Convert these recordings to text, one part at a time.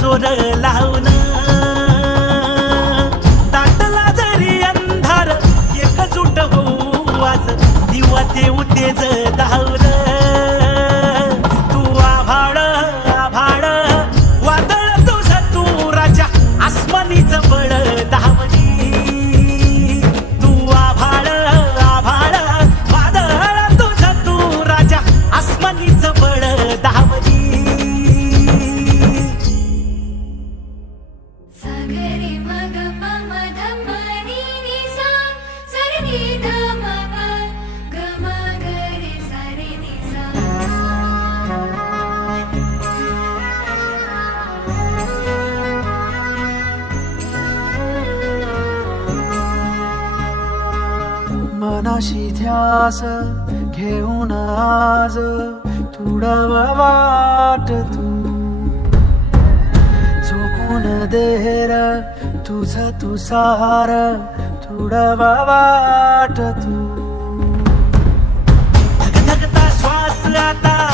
जोर लावून. दाटला जरी अंधार एकजुट होऊ आज. दिवा देऊ तेज धावून. मनाशी ध्यास घेऊन आज तुडावा वाट तू. झोकून देर तुझ तुसार तुडावा वाट तू. धगधगता श्वास आता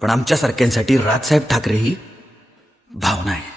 पण आमच्यासारख्यांसाठी राजसाहेब ठाकरे ही भावना आहे